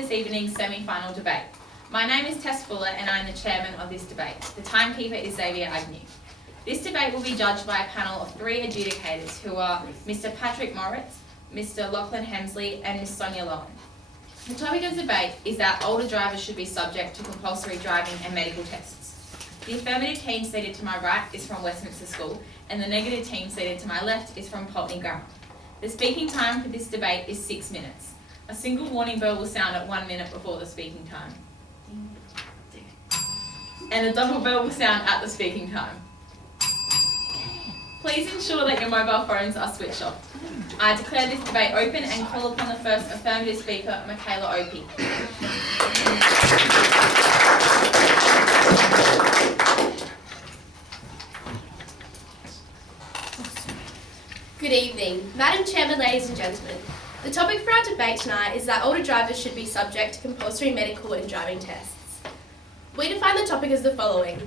this evening's semi-final debate. My name is Tess Fuller and I am the chairman of this debate. The timekeeper is Xavier Agnew. This debate will be judged by a panel of 3 adjudicators who are Mr. Patrick Moritz, Mr. Lachlan Hemsley and Ms. Sonia Lowen. The topic of debate is that older drivers should be subject to compulsory driving and medical tests. The affirmative team seated to my right is from Westminster School and the negative team seated to my left is from Pulteney Grammar. The speaking time for this debate is 6 minutes. A single warning bell will sound at 1 minute before the speaking time. And a double bell will sound at the speaking time. Please ensure that your mobile phones are switched off. I declare this debate open and call upon the first affirmative speaker, Michaela Opie. Good evening. Madam Chairman, ladies and gentlemen. The topic for our debate tonight is that older drivers should be subject to compulsory medical and driving tests. We define the topic as the following.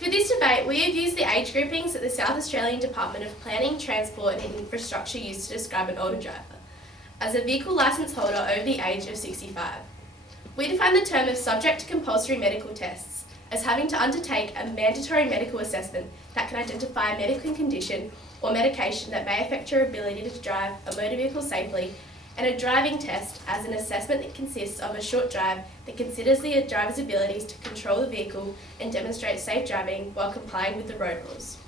For this debate, we have used the age groupings that the South Australian Department of Planning, Transport and Infrastructure used to describe an older driver as a vehicle licence holder over the age of 65. We define the term of subject to compulsory medical tests as having to undertake a mandatory medical assessment that can identify a medical condition or medication that may affect your ability to drive a motor vehicle safely, and a driving test as an assessment that consists of a short drive that considers the driver's abilities to control the vehicle and demonstrate safe driving while complying with the road rules.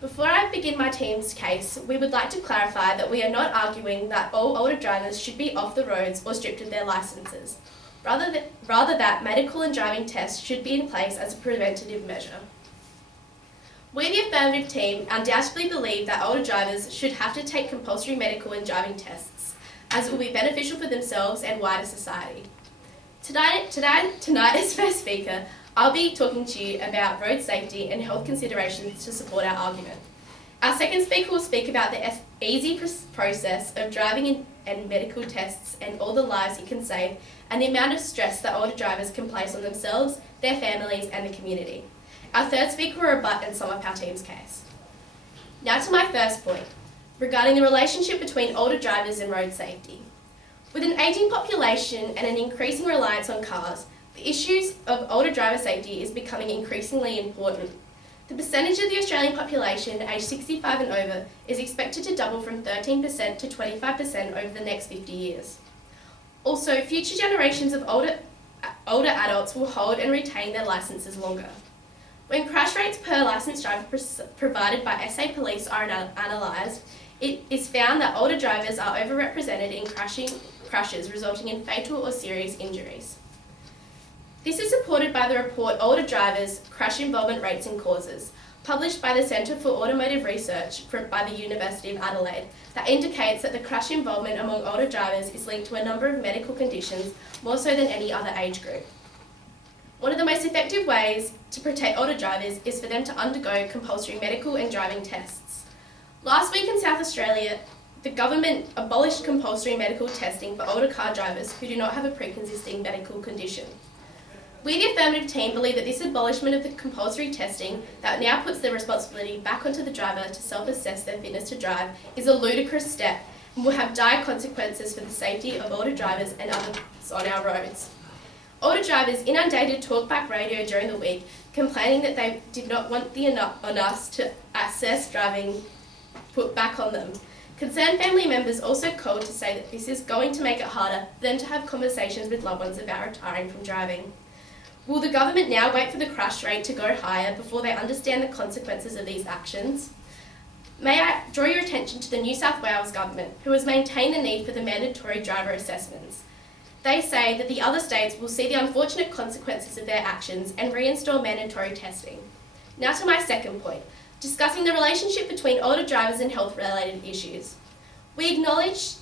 Before I begin my team's case, we would like to clarify that we are not arguing that all older drivers should be off the roads or stripped of their licences, rather that medical and driving tests should be in place as a preventative measure. We, the affirmative team, undoubtedly believe that older drivers should have to take compulsory medical and driving tests, as it will be beneficial for themselves and wider society. Tonight as first speaker, I'll be talking to you about road safety and health considerations to support our argument. Our second speaker will speak about the easy process of driving and medical tests and all the lives it can save and the amount of stress that older drivers can place on themselves, their families and the community. Our third speaker will rebut and sum up our team's case. Now to my first point, regarding the relationship between older drivers and road safety. With an ageing population and an increasing reliance on cars, the issues of older driver safety is becoming increasingly important. The percentage of the Australian population aged 65 and over is expected to double from 13% to 25% over the next 50 years. Also, future generations of older adults will hold and retain their licences longer. When crash rates per licensed driver provided by SA Police are analysed, it is found that older drivers are overrepresented in crashes resulting in fatal or serious injuries. This is supported by the report Older Drivers, Crash Involvement Rates and Causes, published by the Centre for Automotive Research by the University of Adelaide, that indicates that the crash involvement among older drivers is linked to a number of medical conditions more so than any other age group. One of the most effective ways to protect older drivers is for them to undergo compulsory medical and driving tests. Last week in South Australia, the government abolished compulsory medical testing for older car drivers who do not have a pre-existing medical condition. We, the affirmative team, believe that this abolishment of the compulsory testing that now puts the responsibility back onto the driver to self-assess their fitness to drive is a ludicrous step and will have dire consequences for the safety of older drivers and others on our roads. Older drivers inundated talkback radio during the week, complaining that they did not want the onus to assess driving put back on them. Concerned family members also called to say that this is going to make it harder for them to have conversations with loved ones about retiring from driving. Will the government now wait for the crash rate to go higher before they understand the consequences of these actions? May I draw your attention to the New South Wales government, who has maintained the need for the mandatory driver assessments. They say that the other states will see the unfortunate consequences of their actions and reinstall mandatory testing. Now to my second point, discussing the relationship between older drivers and health-related issues. We acknowledge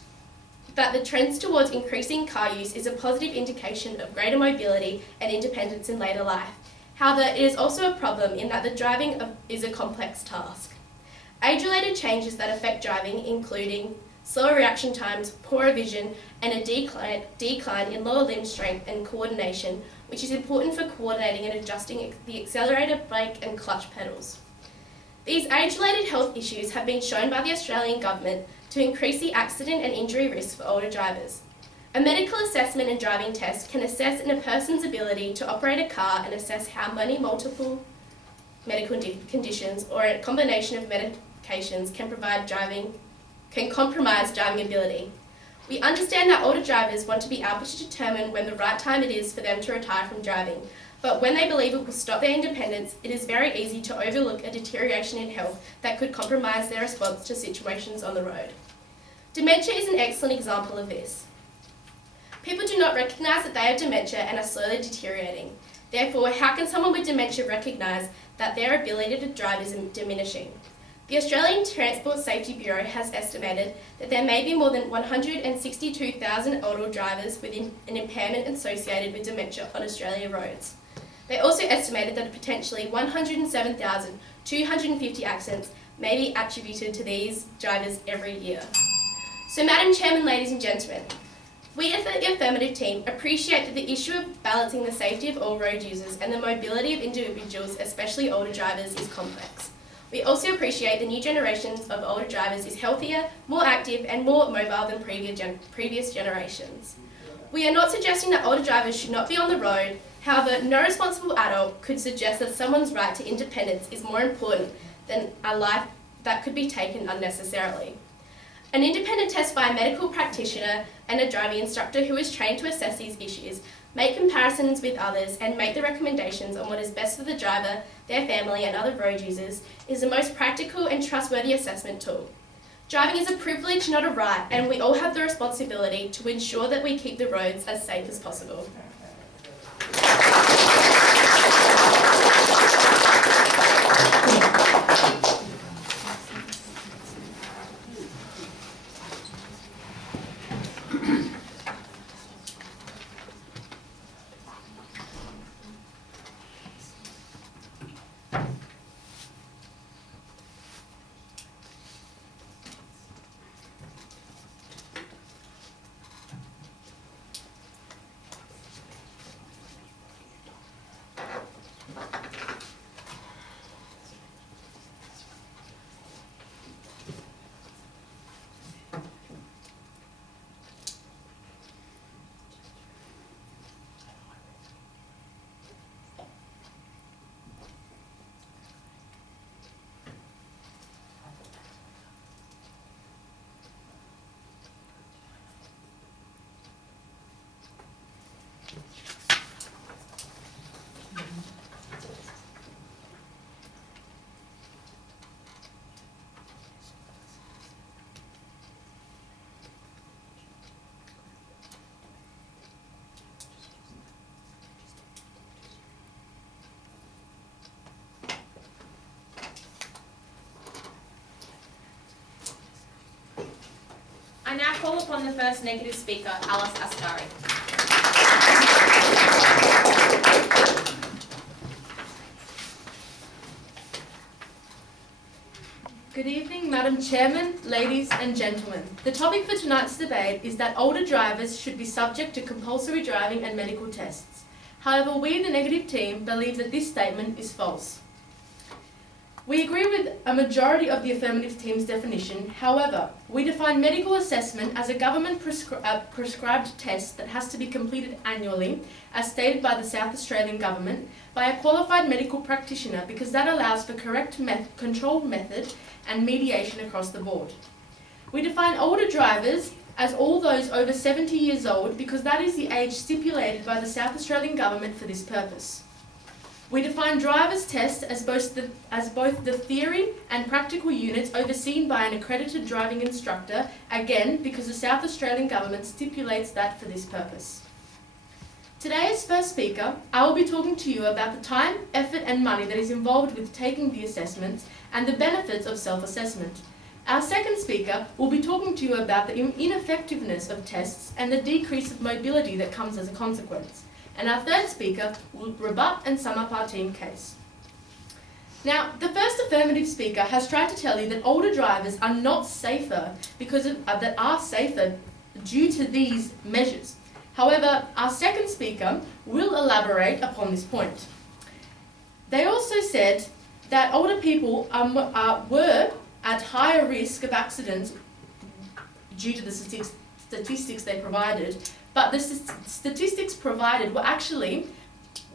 that the trends towards increasing car use is a positive indication of greater mobility and independence in later life. However, it is also a problem in that the driving is a complex task. Age-related changes that affect driving, including slower reaction times, poorer vision, and a decline in lower limb strength and coordination, which is important for coordinating and adjusting the accelerator, brake, and clutch pedals. These age-related health issues have been shown by the Australian Government to increase the accident and injury risk for older drivers. A medical assessment and driving test can assess a person's ability to operate a car and assess how many multiple medical conditions or a combination of medications can compromise driving ability. We understand that older drivers want to be able to determine when the right time it is for them to retire from driving, but when they believe it will stop their independence, it is very easy to overlook a deterioration in health that could compromise their response to situations on the road. Dementia is an excellent example of this. People do not recognise that they have dementia and are slowly deteriorating. Therefore, how can someone with dementia recognise that their ability to drive is diminishing? The Australian Transport Safety Bureau has estimated that there may be more than 162,000 older drivers with an impairment associated with dementia on Australian roads. They also estimated that potentially 107,250 accidents may be attributed to these drivers every year. So, Madam Chairman, ladies and gentlemen, we as the affirmative team appreciate that the issue of balancing the safety of all road users and the mobility of individuals, especially older drivers, is complex. We also appreciate the new generations of older drivers is healthier, more active and more mobile than previous generations. We are not suggesting that older drivers should not be on the road. However, no responsible adult could suggest that someone's right to independence is more important than a life that could be taken unnecessarily. An independent test by a medical practitioner and a driving instructor who is trained to assess these issues, make comparisons with others and make the recommendations on what is best for the driver, their family and other road users is the most practical and trustworthy assessment tool. Driving is a privilege, not a right, and we all have the responsibility to ensure that we keep the roads as safe as possible. I now call upon the first negative speaker, Alice Ascari. Good evening, Madam Chairman, ladies and gentlemen. The topic for tonight's debate is that older drivers should be subject to compulsory driving and medical tests. However, we, the negative team, believe that this statement is false. We agree with a majority of the affirmative team's definition. However, we define medical assessment as a government prescribed test that has to be completed annually, as stated by the South Australian Government, by a qualified medical practitioner because that allows for correct controlled method and mediation across the board. We define older drivers as all those over 70 years old because that is the age stipulated by the South Australian Government for this purpose. We define driver's test as both the theory and practical units overseen by an accredited driving instructor, again because the South Australian Government stipulates that for this purpose. Today as first speaker, I will be talking to you about the time, effort and money that is involved with taking the assessments and the benefits of self-assessment. Our second speaker will be talking to you about the ineffectiveness of tests and the decrease of mobility that comes as a consequence. And our third speaker will rebut and sum up our team case. Now, the first affirmative speaker has tried to tell you that older drivers are not safer that are safer due to these measures. However, our second speaker will elaborate upon this point. They also said that older people were at higher risk of accidents due to the statistics they provided but the statistics provided were actually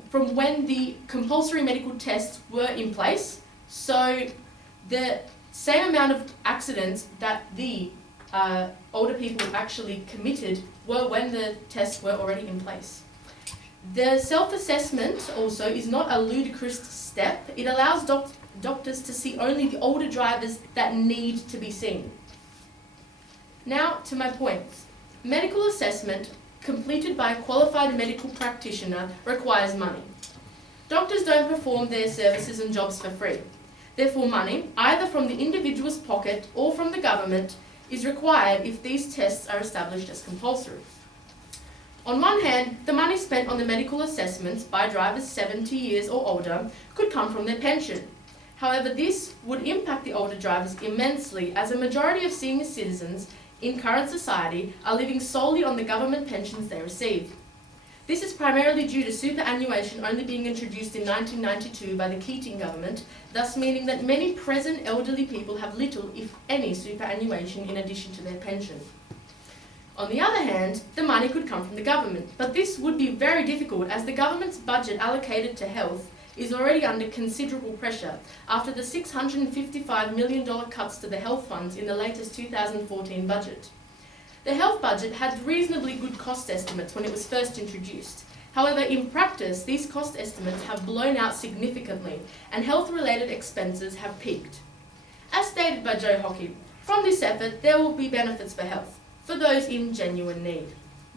from when the compulsory medical tests were in place. So the same amount of accidents that the older people actually committed were when the tests were already in place. The self-assessment also is not a ludicrous step. It allows doctors to see only the older drivers that need to be seen. Now to my points. Medical assessment completed by a qualified medical practitioner requires money. Doctors don't perform their services and jobs for free. Therefore, money, either from the individual's pocket or from the government, is required if these tests are established as compulsory. On one hand, the money spent on the medical assessments by drivers 70 years or older could come from their pension. However, this would impact the older drivers immensely, as a majority of senior citizens in current society are living solely on the government pensions they receive. This is primarily due to superannuation only being introduced in 1992 by the Keating government, thus meaning that many present elderly people have little, if any, superannuation in addition to their pension. On the other hand, the money could come from the government, but this would be very difficult as the government's budget allocated to health is already under considerable pressure after the $655 million cuts to the health funds in the latest 2014 budget. The health budget had reasonably good cost estimates when it was first introduced. However, in practice, these cost estimates have blown out significantly and health-related expenses have peaked. As stated by Joe Hockey, from this effort there will be benefits for health, for those in genuine need.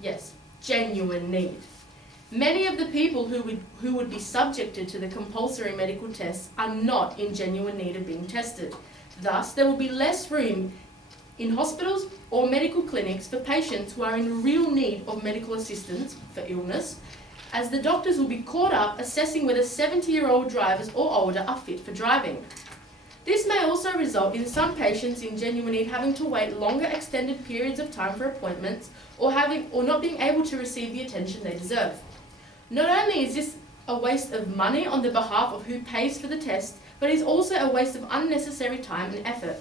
Yes, genuine need. Many of the people who would be subjected to the compulsory medical tests are not in genuine need of being tested. Thus, there will be less room in hospitals or medical clinics for patients who are in real need of medical assistance for illness, as the doctors will be caught up assessing whether 70-year-old drivers or older are fit for driving. This may also result in some patients in genuine need having to wait longer extended periods of time for appointments or not being able to receive the attention they deserve. Not only is this a waste of money on the behalf of who pays for the test, but it is also a waste of unnecessary time and effort.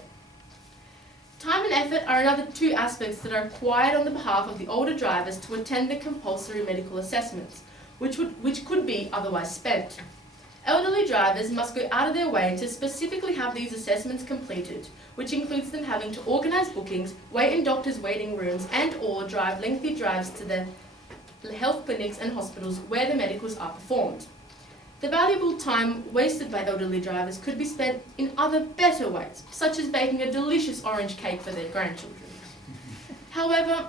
Time and effort are another two aspects that are required on the behalf of the older drivers to attend the compulsory medical assessments, which could be otherwise spent. Elderly drivers must go out of their way to specifically have these assessments completed, which includes them having to organise bookings, wait in doctors' waiting rooms, and/or drive lengthy drives to the health clinics and hospitals where the medicals are performed. The valuable time wasted by elderly drivers could be spent in other better ways, such as baking a delicious orange cake for their grandchildren. However,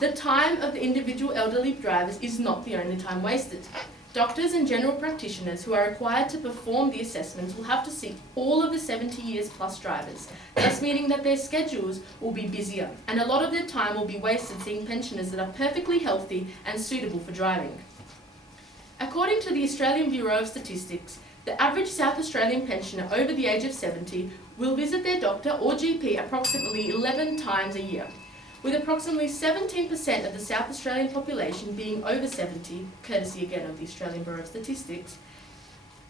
the time of the individual elderly drivers is not the only time wasted. Doctors and general practitioners who are required to perform the assessments will have to see all of the 70 years plus drivers, thus meaning that their schedules will be busier, and a lot of their time will be wasted seeing pensioners that are perfectly healthy and suitable for driving. According to the Australian Bureau of Statistics, the average South Australian pensioner over the age of 70 will visit their doctor or GP approximately 11 times a year, with approximately 17% of the South Australian population being over 70, courtesy again of the Australian Bureau of Statistics.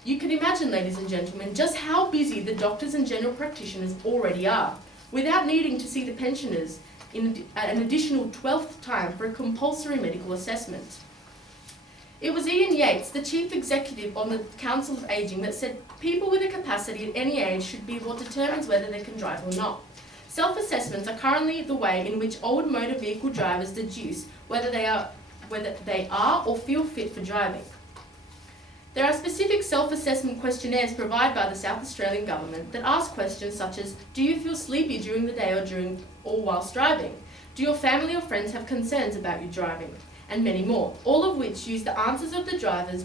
You can imagine, ladies and gentlemen, just how busy the doctors and general practitioners already are, without needing to see the pensioners in an additional 12th time for a compulsory medical assessment. It was Ian Yates, the chief executive on the Council of Ageing, that said people with a capacity at any age should be what determines whether they can drive or not. Self-assessments are currently the way in which old motor vehicle drivers deduce whether they are or feel fit for driving. There are specific self-assessment questionnaires provided by the South Australian Government that ask questions such as, do you feel sleepy during the day or whilst driving? Do your family or friends have concerns about you driving? And many more, all of which use the answers of the drivers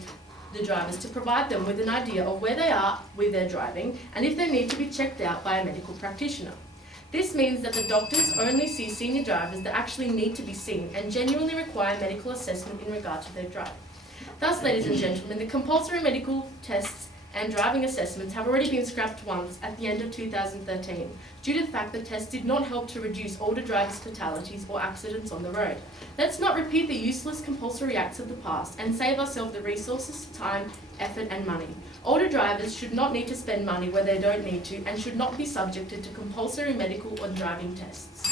to provide them with an idea of where they are with their driving and if they need to be checked out by a medical practitioner. This means that the doctors only see senior drivers that actually need to be seen and genuinely require medical assessment in regard to their driving. Thus, ladies and gentlemen, the compulsory medical tests and driving assessments have already been scrapped once at the end of 2013 due to the fact that tests did not help to reduce older drivers' fatalities or accidents on the road. Let's not repeat the useless compulsory acts of the past and save ourselves the resources, time, effort and money. Older drivers should not need to spend money where they don't need to and should not be subjected to compulsory medical or driving tests.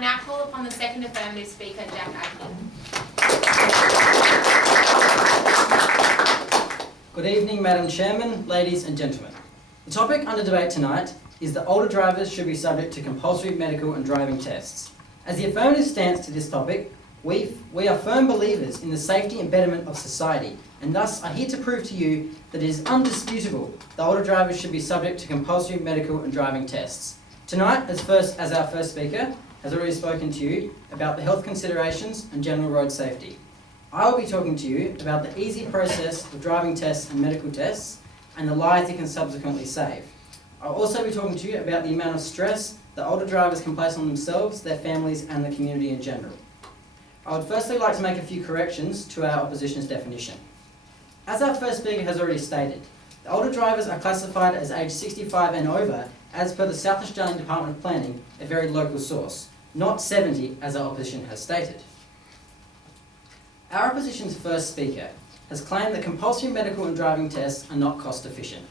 I now call upon the second affirmative speaker, Jack Agnew. Good evening, Madam Chairman, ladies and gentlemen. The topic under debate tonight is that older drivers should be subject to compulsory medical and driving tests. As the affirmative stance to this topic, we are firm believers in the safety and betterment of society, and thus are here to prove to you that it is undisputable that older drivers should be subject to compulsory medical and driving tests. Tonight, as our first speaker has already spoken to you about the health considerations and general road safety, I will be talking to you about the easy process of driving tests and medical tests and the lives it can subsequently save. I'll also be talking to you about the amount of stress that older drivers can place on themselves, their families and the community in general. I would firstly like to make a few corrections to our opposition's definition. As our first speaker has already stated, the older drivers are classified as aged 65 and over as per the South Australian Department of Planning, a very local source, not 70 as our opposition has stated. Our opposition's first speaker has claimed that compulsory medical and driving tests are not cost efficient.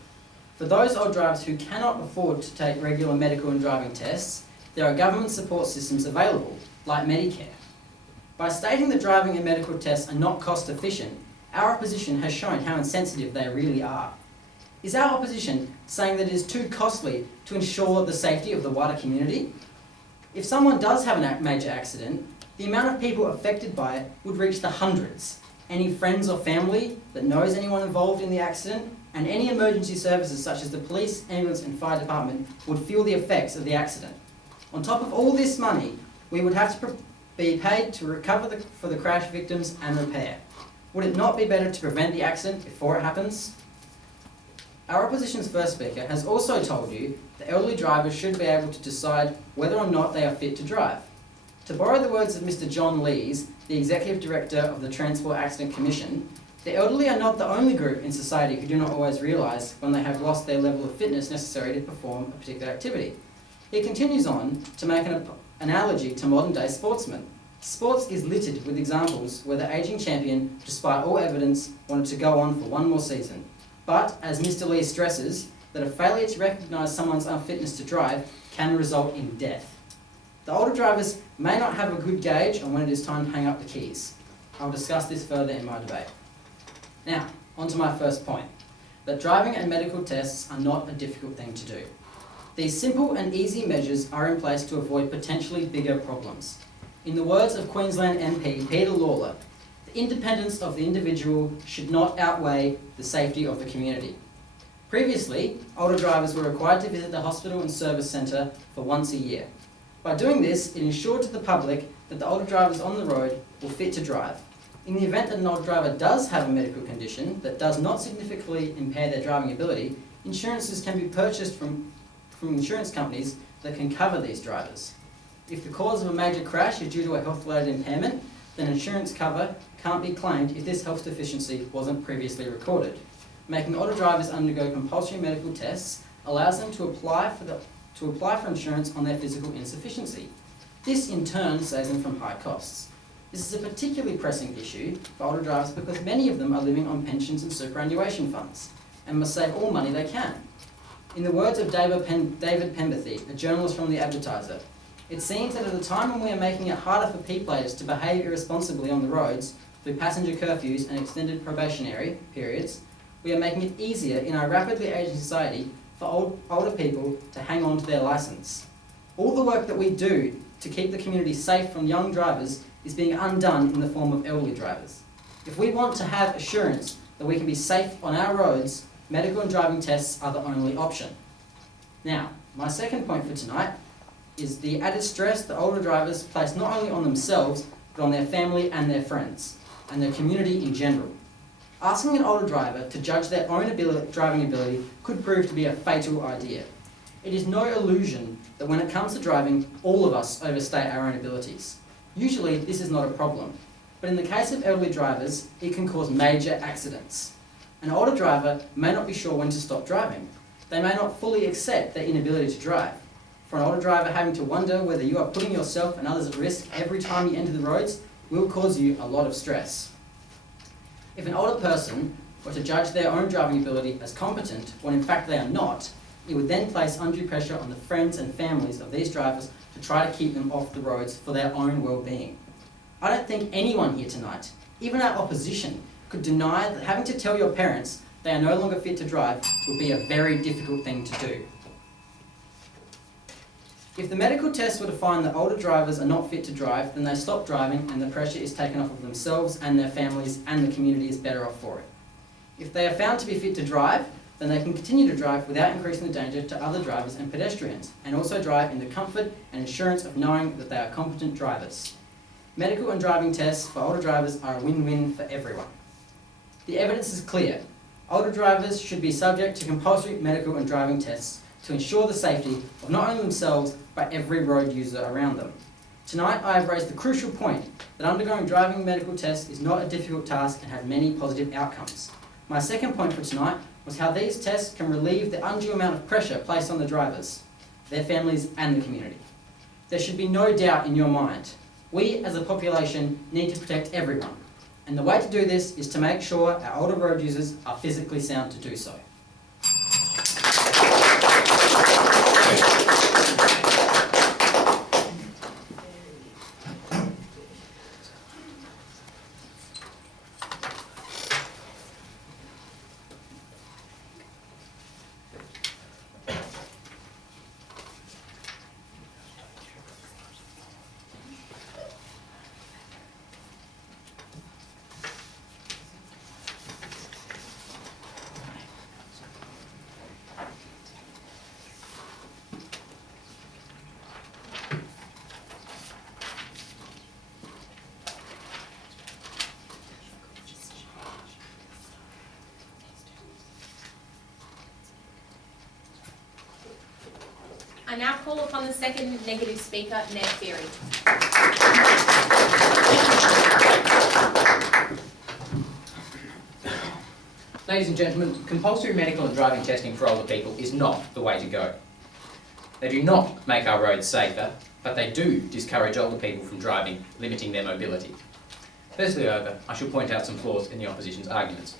For those old drivers who cannot afford to take regular medical and driving tests, there are government support systems available, like Medicare. By stating that driving and medical tests are not cost efficient, our opposition has shown how insensitive they really are. Is our opposition saying that it is too costly to ensure the safety of the wider community? If someone does have a major accident, the amount of people affected by it would reach the hundreds. Any friends or family that knows anyone involved in the accident, and any emergency services such as the police, ambulance and fire department would feel the effects of the accident. On top of all this money, we would have to be paid to recover for the crash victims and repair. Would it not be better to prevent the accident before it happens? Our opposition's first speaker has also told you that elderly drivers should be able to decide whether or not they are fit to drive. To borrow the words of Mr. John Lees, the Executive Director of the Transport Accident Commission, the elderly are not the only group in society who do not always realise when they have lost their level of fitness necessary to perform a particular activity. He continues on to make an analogy to modern day sportsmen. Sports is littered with examples where the ageing champion, despite all evidence, wanted to go on for one more season. But, as Mr. Lee stresses, that a failure to recognise someone's unfitness to drive can result in death. The older drivers may not have a good gauge on when it is time to hang up the keys. I'll discuss this further in my debate. Now, on to my first point, that driving and medical tests are not a difficult thing to do. These simple and easy measures are in place to avoid potentially bigger problems. In the words of Queensland MP Peter Lawler, the independence of the individual should not outweigh the safety of the community. Previously, older drivers were required to visit the hospital and service centre for once a year. By doing this, it ensured to the public that the older drivers on the road were fit to drive. In the event that an older driver does have a medical condition that does not significantly impair their driving ability, insurances can be purchased from insurance companies that can cover these drivers. If the cause of a major crash is due to a health-related impairment, then insurance cover can't be claimed if this health deficiency wasn't previously recorded. Making older drivers undergo compulsory medical tests allows them to apply for insurance on their physical insufficiency. This in turn saves them from high costs. This is a particularly pressing issue for older drivers because many of them are living on pensions and superannuation funds and must save all money they can. In the words of David Pembroke, a journalist from The Advertiser, it seems that at a time when we are making it harder for P-platers to behave irresponsibly on the roads through passenger curfews and extended probationary periods, we are making it easier in our rapidly aging society for older people to hang on to their licence. All the work that we do to keep the community safe from young drivers is being undone in the form of elderly drivers. If we want to have assurance that we can be safe on our roads, medical and driving tests are the only option. Now, my second point for tonight is the added stress that older drivers place not only on themselves, but on their family and their friends, and their community in general. Asking an older driver to judge their own driving ability could prove to be a fatal idea. It is no illusion that when it comes to driving, all of us overstate our own abilities. Usually, this is not a problem, but in the case of elderly drivers, it can cause major accidents. An older driver may not be sure when to stop driving. They may not fully accept their inability to drive. For an older driver, having to wonder whether you are putting yourself and others at risk every time you enter the roads will cause you a lot of stress. If an older person were to judge their own driving ability as competent, when in fact they are not, it would then place undue pressure on the friends and families of these drivers to to try to keep them off the roads for their own well-being. I don't think anyone here tonight, even our opposition, could deny that having to tell your parents they are no longer fit to drive would be a very difficult thing to do. If the medical tests were to find that older drivers are not fit to drive, then they stop driving and the pressure is taken off of themselves and their families, and the community is better off for it. If they are found to be fit to drive, then they can continue to drive without increasing the danger to other drivers and pedestrians, and also drive in the comfort and assurance of knowing that they are competent drivers. Medical and driving tests for older drivers are a win-win for everyone. The evidence is clear. Older drivers should be subject to compulsory medical and driving tests to ensure the safety of not only themselves, but every road user around them. Tonight I have raised the crucial point that undergoing driving medical tests is not a difficult task and have many positive outcomes. My second point for tonight was how these tests can relieve the undue amount of pressure placed on the drivers, their families and the community. There should be no doubt in your mind. We as a population need to protect everyone, and the way to do this is to make sure our older road users are physically sound to do so. I now call upon the second negative speaker, Ned Feary. Ladies and gentlemen, compulsory medical and driving testing for older people is not the way to go. They do not make our roads safer, but they do discourage older people from driving, limiting their mobility. Firstly, however, I shall point out some flaws in the opposition's arguments.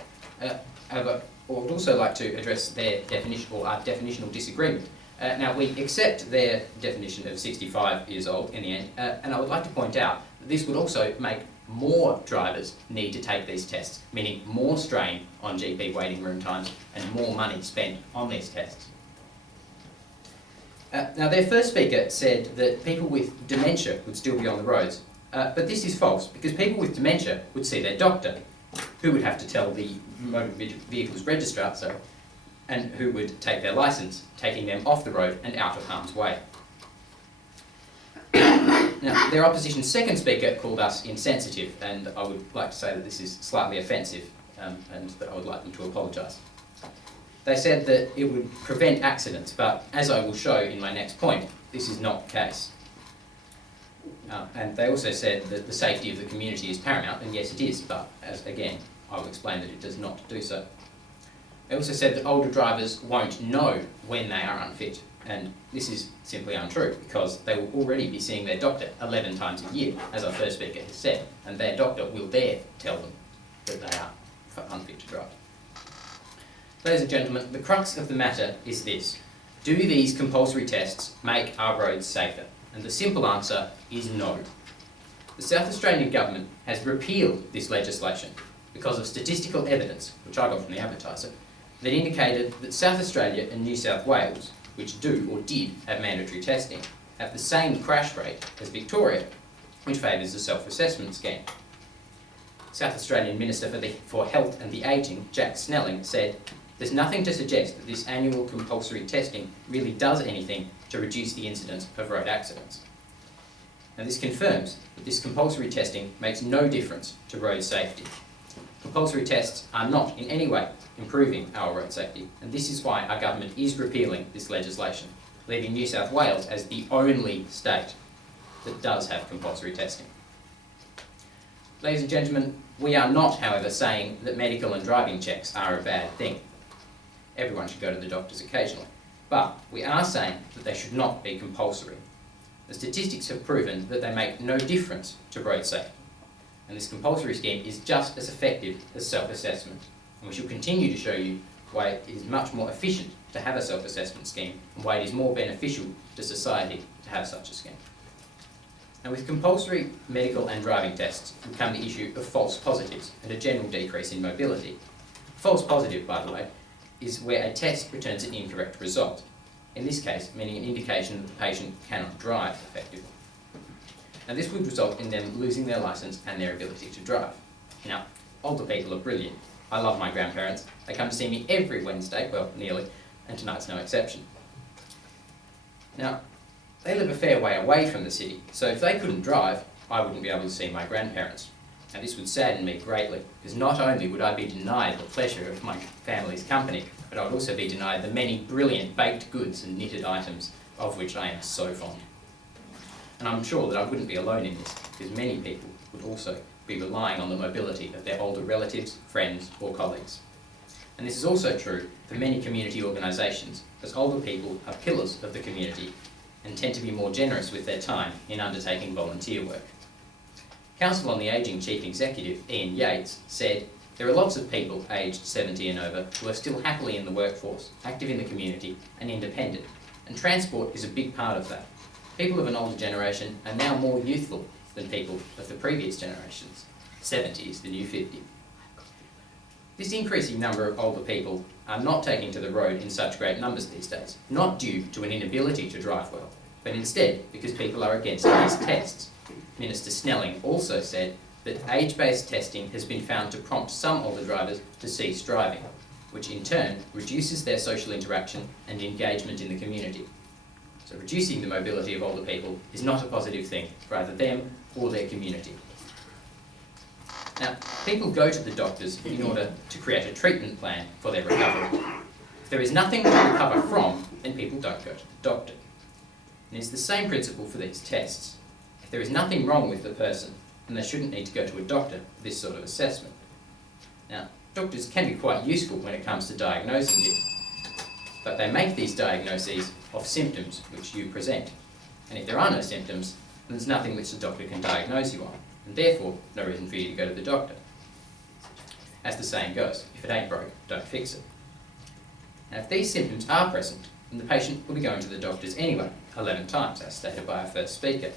However, I would also like to address their definition, or our definitional disagreement. Now, we accept their definition of 65 years old in the end, and I would like to point out that this would also make more drivers need to take these tests, meaning more strain on GP waiting room times and more money spent on these tests. Now, their first speaker said that people with dementia would still be on the roads, but this is false, because people with dementia would see their doctor, who would have to tell the motor vehicles registrar, and who would take their licence, taking them off the road and out of harm's way. Now, their opposition's second speaker called us insensitive, and I would like to say that this is slightly offensive, and that I would like them to apologise. They said that it would prevent accidents, but as I will show in my next point, this is not the case. And they also said that the safety of the community is paramount, and yes it is, but as again, I will explain that it does not do so. They also said that older drivers won't know when they are unfit, and this is simply untrue, because they will already be seeing their doctor 11 times a year, as our first speaker has said, and their doctor will there tell them that they are unfit to drive. Ladies and gentlemen, the crux of the matter is this: do these compulsory tests make our roads safer? And the simple answer is no. The South Australian Government has repealed this legislation because of statistical evidence, which I got from the Advertiser, that indicated that South Australia and New South Wales, which do or did have mandatory testing, have the same crash rate as Victoria, which favours a self-assessment scheme. South Australian Minister for Health and the Ageing, Jack Snelling, said, "There's nothing to suggest that this annual compulsory testing really does anything to reduce the incidence of road accidents." And this confirms that this compulsory testing makes no difference to road safety. Compulsory tests are not in any way improving our road safety, and this is why our government is repealing this legislation, leaving New South Wales as the only state that does have compulsory testing. Ladies and gentlemen, we are not, however, saying that medical and driving checks are a bad thing. Everyone should go to the doctors occasionally, but we are saying that they should not be compulsory. The statistics have proven that they make no difference to road safety, and this compulsory scheme is just as effective as self-assessment. And we shall continue to show you why it is much more efficient to have a self-assessment scheme and why it is more beneficial to society to have such a scheme. And with compulsory medical and driving tests would come the issue of false positives and a general decrease in mobility. False positive, by the way, is where a test returns an incorrect result. In this case, meaning an indication that the patient cannot drive effectively. And this would result in them losing their licence and their ability to drive. Now, older people are brilliant. I love my grandparents. They come to see me every Wednesday, well, nearly, and tonight's no exception. Now, they live a fair way away from the city, so if they couldn't drive, I wouldn't be able to see my grandparents. And this would sadden me greatly, because not only would I be denied the pleasure of my family's company, but I would also be denied the many brilliant baked goods and knitted items of which I am so fond. And I'm sure that I wouldn't be alone in this, because many people would also be relying on the mobility of their older relatives, friends, or colleagues. And this is also true for many community organisations, as older people are pillars of the community and tend to be more generous with their time in undertaking volunteer work. Council on the Ageing Chief Executive Ian Yates said, "There are lots of people aged 70 and over who are still happily in the workforce, active in the community and independent, and transport is a big part of that. People of an older generation are now more youthful than people of the previous generations. 70 is the new 50. This increasing number of older people are not taking to the road in such great numbers these days, not due to an inability to drive well, but instead because people are against these tests. Minister Snelling also said that age-based testing has been found to prompt some older drivers to cease driving, which in turn reduces their social interaction and engagement in the community. So reducing the mobility of older people is not a positive thing for either them or their community." Now, people go to the doctors in order to create a treatment plan for their recovery. If there is nothing to recover from, then people don't go to the doctor. And it's the same principle for these tests. If there is nothing wrong with the person, then they shouldn't need to go to a doctor for this sort of assessment. Now, doctors can be quite useful when it comes to diagnosing you, but they make these diagnoses of symptoms which you present. And if there are no symptoms, then there's nothing which the doctor can diagnose you on, and therefore no reason for you to go to the doctor. As the saying goes, if it ain't broke, don't fix it. Now, if these symptoms are present, then the patient will be going to the doctors anyway, 11 times, as stated by our first speaker.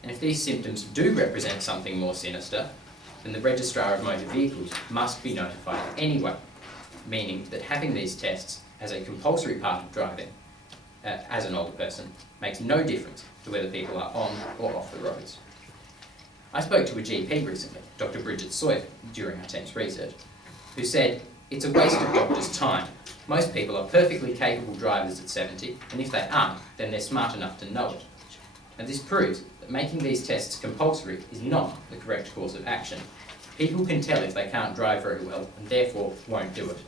And if these symptoms do represent something more sinister, then the Registrar of Motor Vehicles must be notified anyway, meaning that having these tests as a compulsory part of driving, as an older person, makes no difference to whether people are on or off the roads. I spoke to a GP recently, Dr. Bridget Sawyer, during our team's research, who said, "It's a waste of doctors' time. Most people are perfectly capable drivers at 70, and if they aren't, then they're smart enough to know it." And this proves that making these tests compulsory is not the correct course of action. People can tell if they can't drive very well, and therefore won't do it.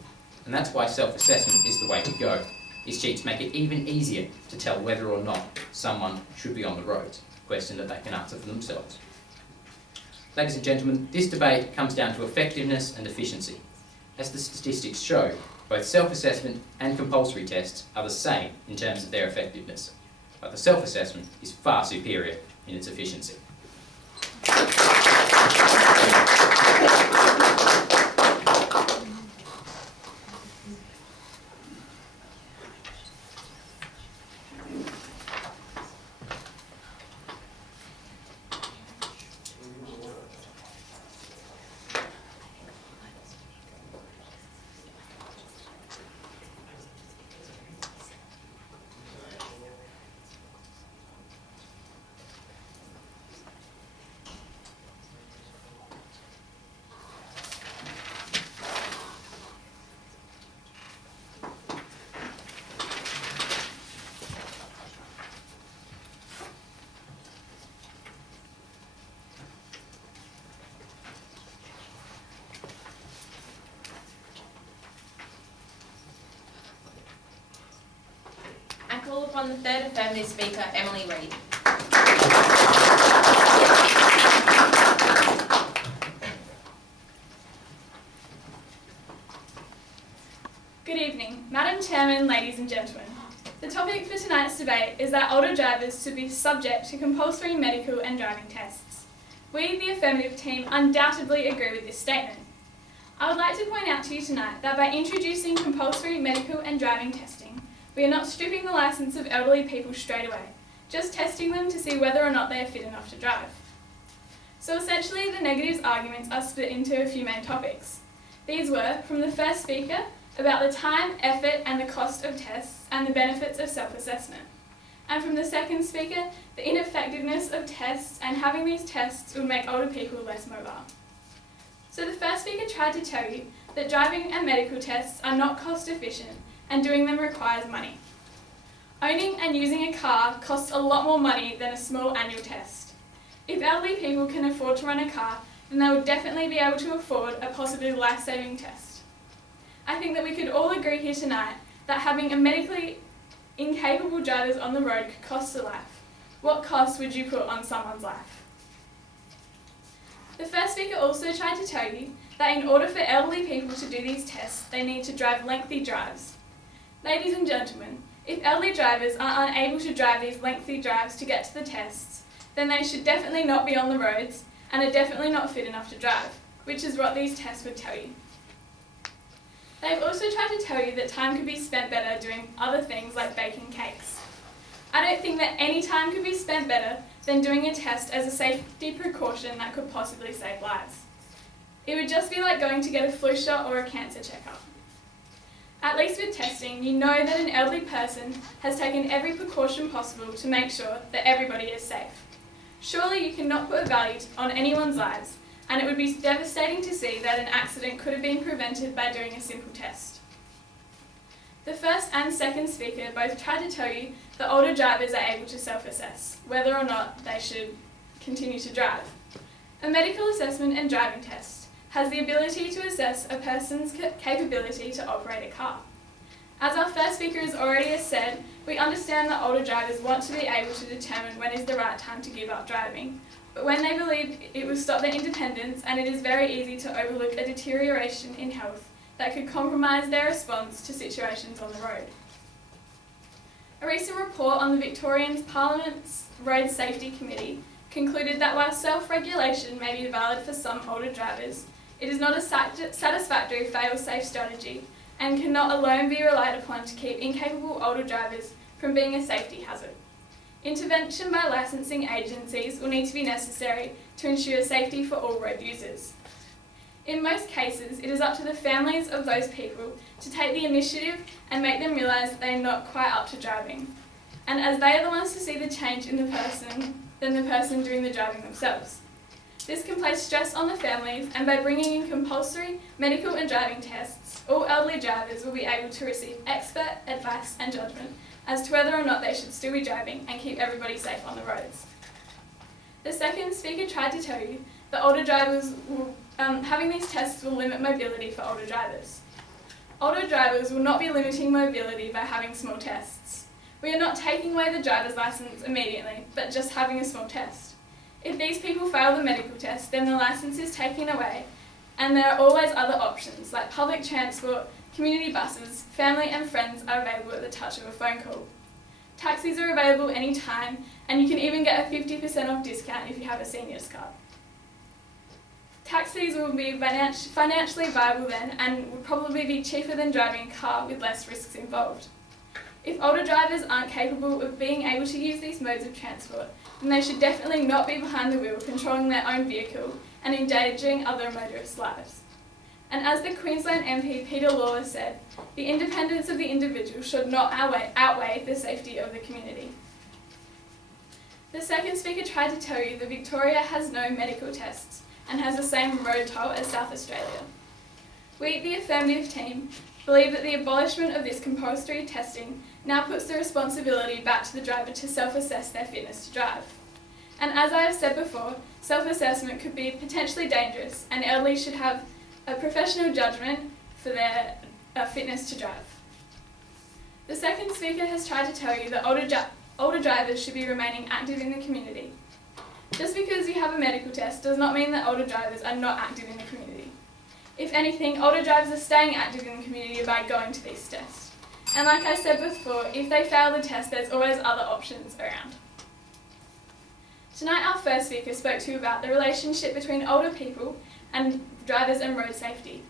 And that's why self-assessment is the way to go. These sheets make it even easier to tell whether or not someone should be on the roads, a question that they can answer for themselves. Ladies and gentlemen, this debate comes down to effectiveness and efficiency. As the statistics show, both self-assessment and compulsory tests are the same in terms of their effectiveness, but the self-assessment is far superior in its efficiency. Call upon the third affirmative speaker, Emily Reid. Good evening, Madam Chairman, ladies and gentlemen. The topic for tonight's debate is that older drivers should be subject to compulsory medical and driving tests. We, the affirmative team, undoubtedly agree with this statement. I would like to point out to you tonight that by introducing compulsory medical and driving testing, we are not stripping the licence of elderly people straight away. just testing them to see whether or not they are fit enough to drive. So essentially, the negatives arguments are split into a few main topics. These were, from the first speaker, about the time, effort and the cost of tests and the benefits of self-assessment. And from the second speaker, the ineffectiveness of tests and having these tests would make older people less mobile. So the first speaker tried to tell you that driving and medical tests are not cost efficient and doing them requires money. Owning and using a car costs a lot more money than a small annual test. If elderly people can afford to run a car, then they will definitely be able to afford a possibly life-saving test. I think that we could all agree here tonight that having a medically incapable drivers on the road could cost a life. What cost would you put on someone's life? The first speaker also tried to tell you that in order for elderly people to do these tests, they need to drive lengthy drives. Ladies and gentlemen, if elderly drivers are unable to drive these lengthy drives to get to the tests, then they should definitely not be on the roads and are definitely not fit enough to drive, which is what these tests would tell you. They've also tried to tell you that time could be spent better doing other things like baking cakes. I don't think that any time could be spent better than doing a test as a safety precaution that could possibly save lives. It would just be like going to get a flu shot or a cancer checkup. At least with testing, you know that an elderly person has taken every precaution possible to make sure that everybody is safe. Surely you cannot put a value on anyone's lives, and it would be devastating to see that an accident could have been prevented by doing a simple test. The first and second speaker both tried to tell you that older drivers are able to self-assess whether or not they should continue to drive. A medical assessment and driving test has the ability to assess a person's capability to operate a car. As our first speaker has already said, we understand that older drivers want to be able to determine when is the right time to give up driving, but when they believe it will stop their independence, and it is very easy to overlook a deterioration in health that could compromise their response to situations on the road. A recent report on the Victorian Parliament's Road Safety Committee concluded that while self-regulation may be valid for some older drivers, it is not a satisfactory fail-safe strategy and cannot alone be relied upon to keep incapable older drivers from being a safety hazard. Intervention by licensing agencies will need to be necessary to ensure safety for all road users. In most cases, it is up to the families of those people to take the initiative and make them realise that they are not quite up to driving, and as they are the ones to see the change in the person than the person doing the driving themselves. This can place stress on the families, and by bringing in compulsory medical and driving tests, all elderly drivers will be able to receive expert advice and judgment as to whether or not they should still be driving and keep everybody safe on the roads. The second speaker tried to tell you that older drivers will, having these tests will limit mobility for older drivers. Older drivers will not be limiting mobility by having small tests. We are not taking away the driver's licence immediately, but just having a small test. If these people fail the medical test, then the licence is taken away, and there are always other options like public transport, community buses, family and friends are available at the touch of a phone call. Taxis are available anytime, and you can even get a 50% off discount if you have a seniors card. Taxis will be financially viable then, and would probably be cheaper than driving a car with less risks involved. If older drivers aren't capable of being able to use these modes of transport, then they should definitely not be behind the wheel controlling their own vehicle and endangering other motorists' lives. And as the Queensland MP Peter Lawler said, the independence of the individual should not outweigh the safety of the community. The second speaker tried to tell you that Victoria has no medical tests and has the same road toll as South Australia. We, the affirmative team, believe that the abolishment of this compulsory testing now puts the responsibility back to the driver to self-assess their fitness to drive. And as I have said before, self-assessment could be potentially dangerous, and elderly should have a professional judgment for their fitness to drive. The second speaker has tried to tell you that older drivers should be remaining active in the community. Just because you have a medical test does not mean that older drivers are not active in the community. If anything, older drivers are staying active in the community by going to these tests. And like I said before, if they fail the test, there's always other options around. Tonight our first speaker spoke to you about the relationship between older people and drivers and road safety.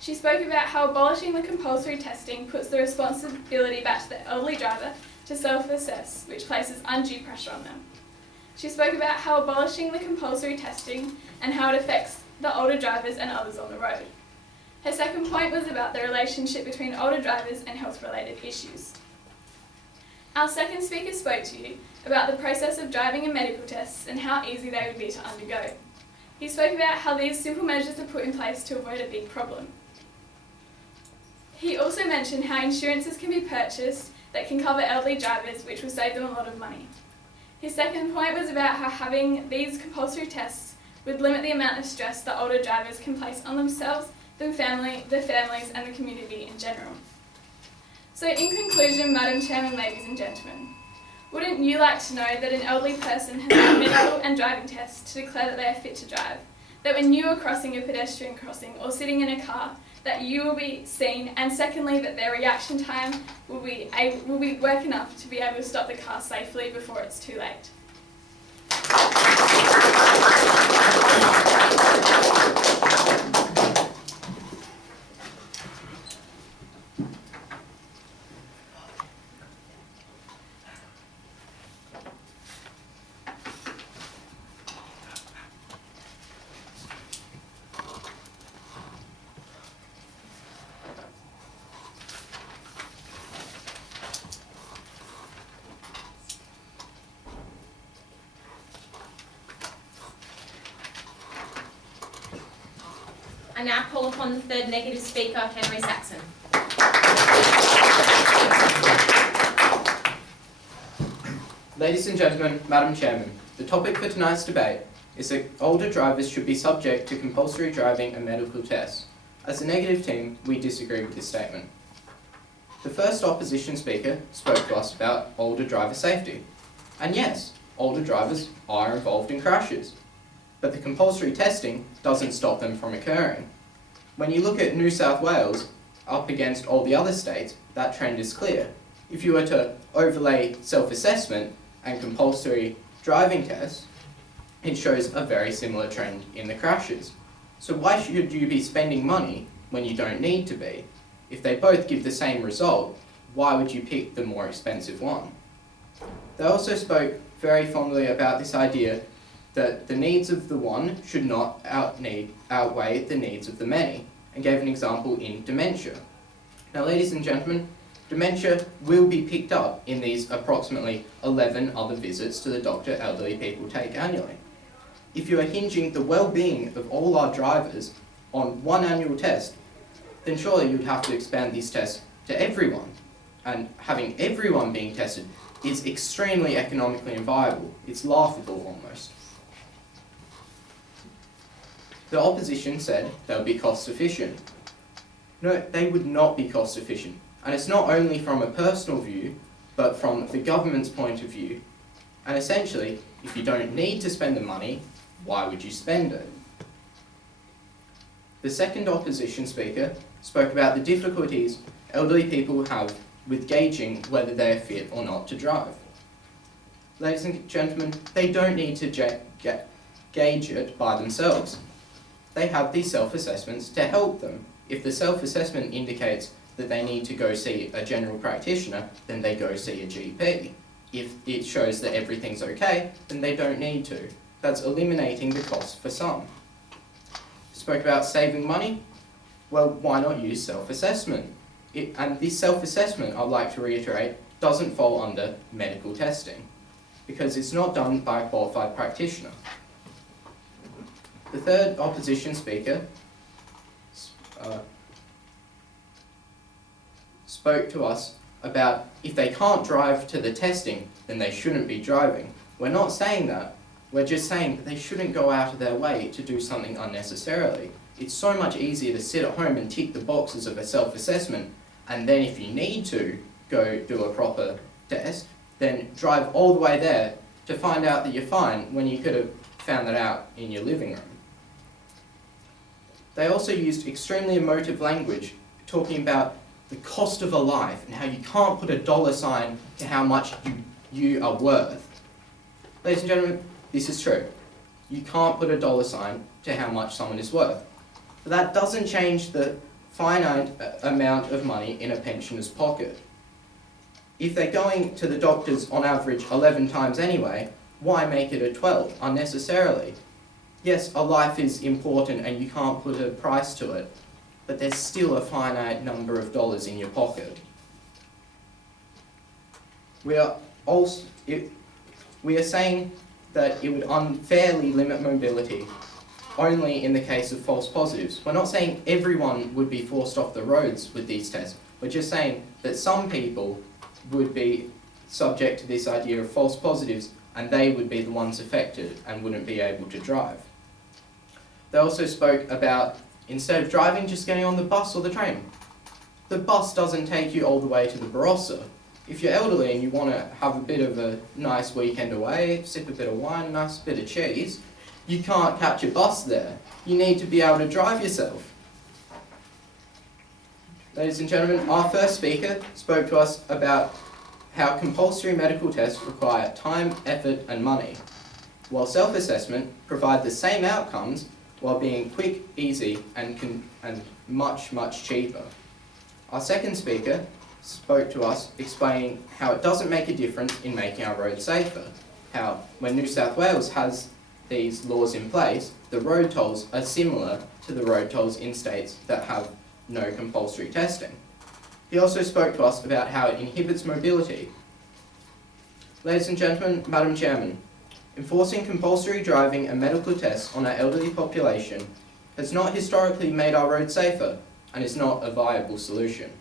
She spoke about how abolishing the compulsory testing puts the responsibility back to the elderly driver to self-assess, which places undue pressure on them. She spoke about how abolishing the compulsory testing and how it affects the older drivers and others on the road. Her second point was about the relationship between older drivers and health-related issues. Our second speaker spoke to you about the process of driving and medical tests and how easy they would be to undergo. He spoke about how these simple measures are put in place to avoid a big problem. He also mentioned how insurances can be purchased that can cover elderly drivers, which will save them a lot of money. His second point was about how having these compulsory tests would limit the amount of stress that older drivers can place on themselves, their families and the community in general. So in conclusion, Madam Chairman, ladies and gentlemen, wouldn't you like to know that an elderly person has a medical and driving test to declare that they are fit to drive? That when you are crossing a pedestrian crossing or sitting in a car, that you will be seen, and secondly, that their reaction time will be work enough to be able to stop the car safely before it's too late. I now call upon the third negative speaker, Henry Saxon. Ladies and gentlemen, Madam Chairman, the topic for tonight's debate is that older drivers should be subject to compulsory driving and medical tests. As a negative team, we disagree with this statement. The first opposition speaker spoke to us about older driver safety. And yes, older drivers are involved in crashes, but the compulsory testing doesn't stop them from occurring. When you look at New South Wales up against all the other states, that trend is clear. If you were to overlay self-assessment and compulsory driving tests, it shows a very similar trend in the crashes. So why should you be spending money when you don't need to be? If they both give the same result, why would you pick the more expensive one? They also spoke very fondly about this idea that the needs of the one should not outweigh the needs of the many, and gave an example in dementia. Now, ladies and gentlemen, dementia will be picked up in these approximately 11 other visits to the doctor elderly people take annually. If you are hinging the well-being of all our drivers on one annual test, then surely you'd have to expand these tests to everyone. And having everyone being tested is extremely economically inviable. It's laughable almost. The opposition said they would be cost efficient. No, they would not be cost efficient. And it's not only from a personal view, but from the government's point of view. And essentially, if you don't need to spend the money, why would you spend it? The second opposition speaker spoke about the difficulties elderly people have with gauging whether they are fit or not to drive. Ladies and gentlemen, they don't need to gauge it by themselves. They have these self-assessments to help them. If the self-assessment indicates that they need to go see a general practitioner, then they go see a GP. If it shows that everything's okay, then they don't need to. That's eliminating the cost for some. Spoke about saving money. Well, why not use self-assessment? And this self-assessment, I'd like to reiterate, doesn't fall under medical testing because it's not done by a qualified practitioner. The third opposition speaker spoke to us about if they can't drive to the testing, then they shouldn't be driving. We're not saying that. We're just saying that they shouldn't go out of their way to do something unnecessarily. It's so much easier to sit at home and tick the boxes of a self-assessment, and then if you need to go do a proper test, then drive all the way there to find out that you're fine when you could have found that out in your living room. They also used extremely emotive language, talking about the cost of a life and how you can't put a dollar sign to how much you are worth. Ladies and gentlemen, this is true. You can't put a dollar sign to how much someone is worth. But that doesn't change the finite amount of money in a pensioner's pocket. If they're going to the doctors on average 11 times anyway, why make it a 12 unnecessarily? Yes, a life is important and you can't put a price to it, but there's still a finite number of dollars in your pocket. We are saying that it would unfairly limit mobility only in the case of false positives. We're not saying everyone would be forced off the roads with these tests. We're just saying that some people would be subject to this idea of false positives and they would be the ones affected and wouldn't be able to drive. They also spoke about, instead of driving, just getting on the bus or the train. The bus doesn't take you all the way to the Barossa. If you're elderly and you want to have a bit of a nice weekend away, sip a bit of wine, a nice bit of cheese, you can't catch a bus there. You need to be able to drive yourself. Ladies and gentlemen, our first speaker spoke to us about how compulsory medical tests require time, effort and money, while self-assessment provide the same outcomes while being quick, easy and much, much cheaper. Our second speaker spoke to us explaining how it doesn't make a difference in making our roads safer, how when New South Wales has these laws in place, the road tolls are similar to the road tolls in states that have no compulsory testing. He also spoke to us about how it inhibits mobility. Ladies and gentlemen, Madam Chairman, enforcing compulsory driving and medical tests on our elderly population has not historically made our roads safer and is not a viable solution.